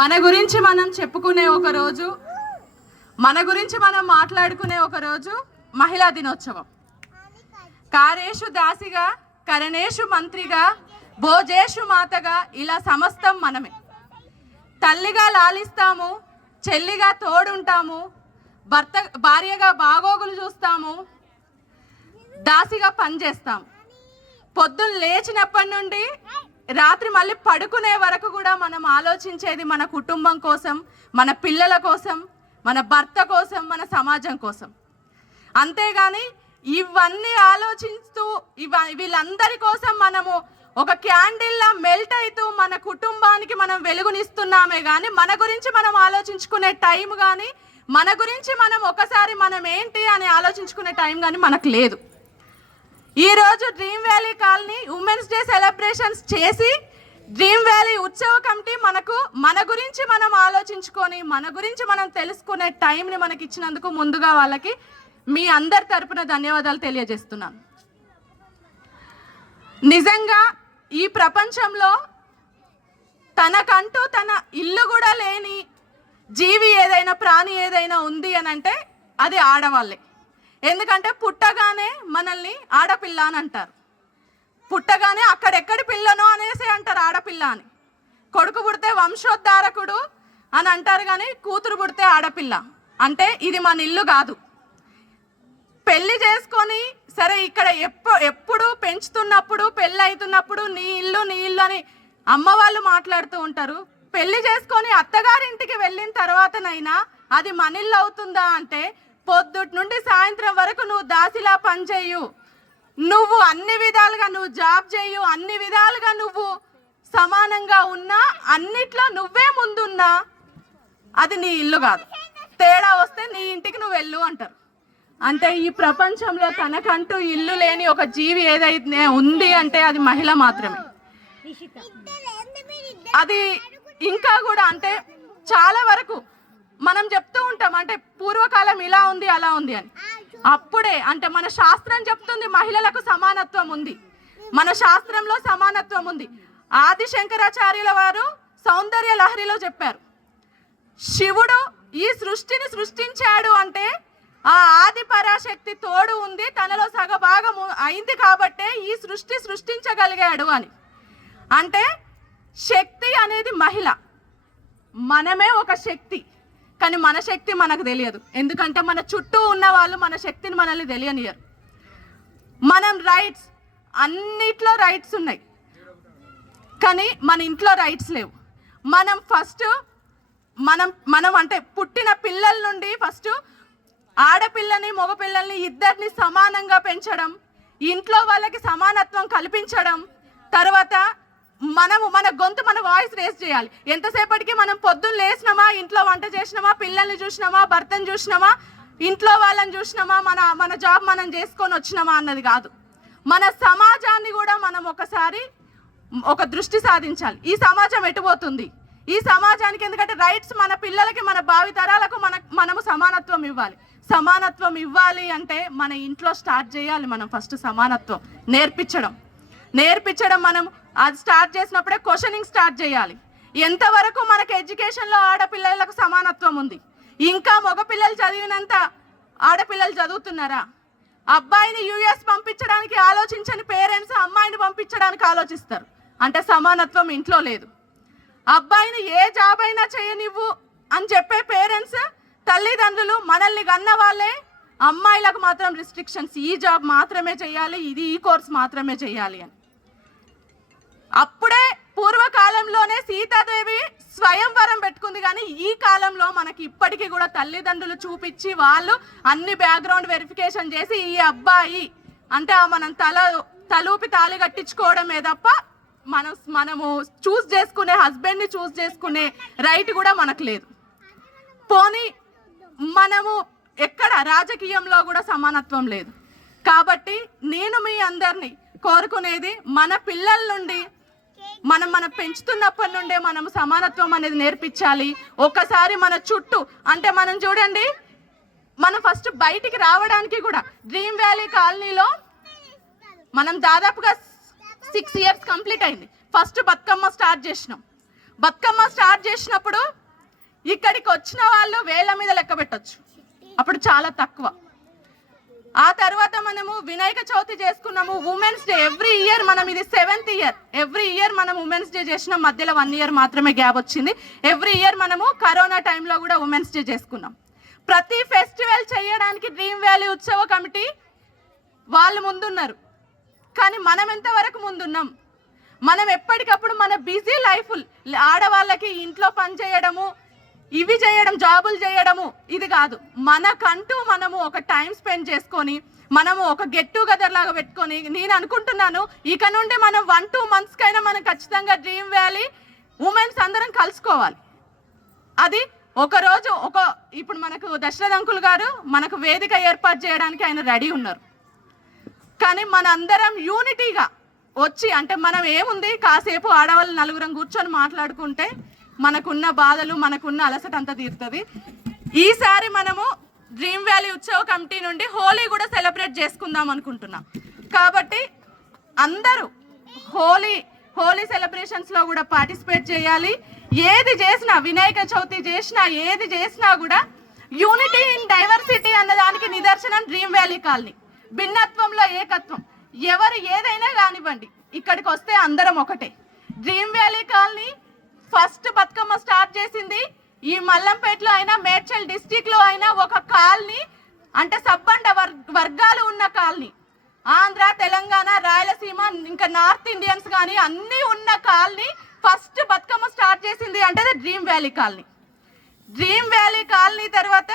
మన గురించి మనం చెప్పుకునే ఒక రోజు, మన గురించి మనం మాట్లాడుకునే ఒక రోజు మహిళా దినోత్సవం. కారేషు దాసిగా, కరణేషు మంత్రిగా, భోజేషు మాతగా ఇలా సమస్తం మనమే. తల్లిగా లాలిస్తాము, చెల్లిగా తోడుంటాము, భార్యగా బాగోగులు చూస్తాము, దాసిగా పనిచేస్తాము. పొద్దున్న లేచినప్పటి నుండి రాత్రి మళ్ళీ పడుకునే వరకు కూడా మనం ఆలోచించేది మన కుటుంబం కోసం, మన పిల్లల కోసం, మన భర్త కోసం, మన సమాజం కోసం. అంతేగాని ఇవన్నీ ఆలోచిస్తూ వీళ్ళందరి కోసం మనము ఒక క్యాండిల్లా మెల్ట్ అవుతూ మన కుటుంబానికి మనం వెలుగునిస్తున్నామే కానీ మన గురించి మనం ఆలోచించుకునే టైం కానీ, మన గురించి మనం ఒకసారి మనం ఏంటి అని ఆలోచించుకునే టైం కానీ మనకు లేదు. ఈరోజు dream valley colony women's day celebrations చేసి డ్రీమ్ వ్యాలీ ఉత్సవ కమిటీ మనకు మన గురించి మనం ఆలోచించుకొని మన గురించి మనం తెలుసుకునే టైంని మనకి ఇచ్చినందుకు ముందుగా వాళ్ళకి మీ అందరి తరపున ధన్యవాదాలు తెలియజేస్తున్నాను. నిజంగా ఈ ప్రపంచంలో తనకంటూ తన ఇల్లు కూడా లేని జీవి ఏదైనా, ప్రాణి ఏదైనా ఉంది అని అంటే అది ఆడవాళ్ళే. ఎందుకంటే పుట్టగానే మనల్ని ఆడపిల్ల అని అంటారు. పుట్టగానే అక్కడెక్కడి పిల్లనో అనేసి అంటారు ఆడపిల్ల అని. కొడుకు పుడితే వంశోద్ధారకుడు అని అంటారు కానీ కూతురు పుడితే ఆడపిల్ల అంటే ఇది మన ఇల్లు కాదు. పెళ్లి చేసుకొని సరే ఇక్కడ ఎప్పుడు పెంచుతున్నప్పుడు, పెళ్ళి అవుతున్నప్పుడు నీ ఇల్లు అని అమ్మ వాళ్ళు మాట్లాడుతూ ఉంటారు. పెళ్లి చేసుకొని అత్తగారింటికి వెళ్ళిన తర్వాతనైనా అది మన ఇల్లు అవుతుందా అంటే పొద్దుటి నుండి సాయంత్రం వరకు నువ్వు దాసిలా పనిచేయు, నువ్వు అన్ని విధాలుగా నువ్వు జాబ్ చేయు, అన్ని విధాలుగా నువ్వు సమానంగా ఉన్నా, అన్నిట్లో నువ్వే ముందున్నా అది నీ ఇల్లు కాదు. తేడా వస్తే నీ ఇంటికి నువ్వు వెళ్ళు అంటారు. అంటే ఈ ప్రపంచంలో తనకంటూ ఇల్లు లేని ఒక జీవి ఏదైతే ఉంది అంటే అది మహిళ మాత్రమే. అది ఇంకా కూడా అంటే చాలా వరకు మనం చెప్తూ ఉంటాం అంటే పూర్వకాలం ఇలా ఉంది అలా ఉంది అని. అప్పుడే అంటే మన శాస్త్రం చెప్తుంది మహిళలకు సమానత్వం ఉంది, మన శాస్త్రంలో సమానత్వం ఉంది. ఆది శంకరాచార్యుల వారు సౌందర్య లహరిలో చెప్పారు, శివుడు ఈ సృష్టిని సృష్టించాడు అంటే ఆ ఆది పరాశక్తి తోడు ఉంది, తనలో సగభాగం అయింది కాబట్టే ఈ సృష్టి సృష్టించగలిగాడు అని. అంటే శక్తి అనేది మహిళ, మనమే ఒక శక్తి. కానీ మన శక్తి మనకు తెలియదు, ఎందుకంటే మన చుట్టూ ఉన్న వాళ్ళు మన శక్తిని మనల్ని తెలియనియరు. మనం రైట్స్, అన్నిట్లో రైట్స్ ఉన్నాయి కానీ మన ఇంట్లో రైట్స్ లేవు. మనం ఫస్ట్ మనం అంటే పుట్టిన పిల్లల నుండి ఫస్ట్ ఆడపిల్లని మగపిల్లల్ని ఇద్దరిని సమానంగా పెంచడం, ఇంట్లో వాళ్ళకి సమానత్వం కల్పించడం, తర్వాత మన గొంతు మన వాయిస్ రేస్ చేయాలి. ఎంతసేపటికి మనం పొద్దున్న లేచినామా, ఇంట్లో వంట చేసినామా, పిల్లల్ని చూసినామా, భర్తను చూసినామా, ఇంట్లో వాళ్ళని చూసినామా, మన జాబ్ మనం చేసుకొని వచ్చినామా అన్నది కాదు. మన సమాజాన్ని కూడా మనం ఒకసారి ఒక దృష్టి సాధించాలి. ఈ సమాజం ఎటుపోతుంది, ఈ సమాజానికి ఎందుకంటే రైట్స్ మన పిల్లలకి, మన భావి తరాలకు మనము సమానత్వం ఇవ్వాలి. సమానత్వం ఇవ్వాలి అంటే మన ఇంట్లో స్టార్ట్ చేయాలి. మనం ఫస్ట్ సమానత్వం నేర్పించడం మనం అది స్టార్ట్ చేసినప్పుడే క్వశ్చనింగ్ స్టార్ట్ చేయాలి. ఎంతవరకు మనకు ఎడ్యుకేషన్లో ఆడపిల్లలకు సమానత్వం ఉంది? ఇంకా మగపిల్లలు చదివినంత ఆడపిల్లలు చదువుతున్నారా? అబ్బాయిని యుఎస్ పంపించడానికి ఆలోచించని పేరెంట్స్ అమ్మాయిని పంపించడానికి ఆలోచిస్తారు. అంటే సమానత్వం ఇంట్లో లేదు. అబ్బాయిని ఏ జాబ్ అయినా చేయనివ్వు అని చెప్పే పేరెంట్స్, తల్లిదండ్రులు మనల్ని కన్న వాళ్ళే అమ్మాయిలకు మాత్రం రిస్ట్రిక్షన్స్, ఈ జాబ్ మాత్రమే చేయాలి, ఈ కోర్స్ మాత్రమే చేయాలి అని. అప్పుడే పూర్వకాలంలోనే సీతాదేవి స్వయంవరం పెట్టుకుంది. కానీ ఈ కాలంలో మనకి ఇప్పటికీ కూడా తల్లిదండ్రులు చూపించి వాళ్ళు అన్ని బ్యాక్గ్రౌండ్ వెరిఫికేషన్ చేసి ఈ అబ్బాయి అంటే మనం తలూపి తాళి కట్టించుకోవడమే తప్ప మనము చూస్ చేసుకునే హస్బెండ్ని చూస్ చేసుకునే రైట్ కూడా మనకు లేదు. పోనీ మనము ఎక్కడ రాజకీయంలో కూడా సమానత్వం లేదు. కాబట్టి నేను మీ అందరినీ కోరుకునేది మన పిల్లల నుండి మనం పెంచుతున్నప్పటి నుండే మనం సమానత్వం అనేది నేర్పించాలి. ఒకసారి మన చుట్టూ అంటే మనం చూడండి, మనం ఫస్ట్ బయటికి రావడానికి కూడా డ్రీమ్ వ్యాలీ కాలనీలో మనం దాదాపుగా 6 years కంప్లీట్ అయింది. ఫస్ట్ బతుకమ్మ స్టార్ట్ చేసినాం. బతుకమ్మ స్టార్ట్ చేసినప్పుడు ఇక్కడికి వచ్చిన వాళ్ళు వేల మీద లెక్క పెట్టొచ్చు, అప్పుడు చాలా తక్కువ. ఆ తర్వాత మనము వినాయక చవితి చేసుకున్నాము, ఉమెన్స్ డే ఎవ్రీ ఇయర్, మనం ఇది 7th ఇయర్, ఎవ్రీ ఇయర్ మనం ఉమెన్స్ డే చేసిన, మధ్యలో 1 ఇయర్ మాత్రమే గ్యాప్ వచ్చింది. ఎవ్రీ ఇయర్ మనము కరోనా టైంలో కూడా ఉమెన్స్ డే చేసుకున్నాం. ప్రతి ఫెస్టివల్ చేయడానికి డ్రీమ్ వ్యాలీ ఉత్సవ కమిటీ వాళ్ళు ముందున్నారు, కానీ మనం ఎంతవరకు ముందున్నాం? మనం ఎప్పటికప్పుడు మన బిజీ లైఫ్, ఆడవాళ్ళకి ఇంట్లో పని చేయడము, ఇవి చేయడం, జాబులు చేయడము, ఇది కాదు. మనకంటూ మనము ఒక టైం స్పెండ్ చేసుకొని, మనము ఒక గెట్ టుగెదర్ లాగా పెట్టుకొని, నేను అనుకుంటున్నాను ఇక నుండి మనం 1-2 months మనం ఖచ్చితంగా డ్రీమ్ వ్యాలీ ఉమెన్స్ అందరం కలుసుకోవాలి. అది ఒకరోజు ఇప్పుడు మనకు దశరథ్ అంకుల్ గారు మనకు వేదిక ఏర్పాటు చేయడానికి ఆయన రెడీ ఉన్నారు, కానీ మన అందరం యూనిటీగా వచ్చి, అంటే మనం ఏముంది, కాసేపు ఆడవాళ్ళు నలుగురం కూర్చొని మాట్లాడుకుంటే మనకున్న బాధలు, మనకున్న అలసట అంతా తీరుతుంది. ఈసారి మనము డ్రీమ్ వ్యాలీ ఉత్సవ కమిటీ నుండి హోలీ కూడా సెలబ్రేట్ చేసుకుందాం అనుకుంటున్నాం. కాబట్టి అందరూ హోలీ సెలబ్రేషన్స్లో కూడా పార్టిసిపేట్ చేయాలి. ఏది చేసినా, వినాయక చవితి చేసినా, ఏది చేసినా కూడా యూనిటీ ఇన్ డైవర్సిటీ అన్నదానికి నిదర్శనం డ్రీమ్ వ్యాలీ కాలనీ. భిన్నత్వంలో ఏకత్వం. ఎవరు ఏదైనా కానివ్వండి, ఇక్కడికి వస్తే అందరం ఒకటే. Dream valley colony first Bathukamma start చేసింది ఈ మల్లంపేటలో అయినా, మేడ్చల్ డిస్టిక్లో అయినా ఒక కాలనీ, అంటే సబ్బండ వర్గాలు ఉన్న కాలనీ. ఆంధ్ర, తెలంగాణ, రాయలసీమ, ఇంకా నార్త్ ఇండియన్స్ కానీ అన్నీ ఉన్న కాలనీ ఫస్ట్ బతుకమ్మ స్టార్ట్ చేసింది అంటే dream valley colony. Dream valley colony తర్వాత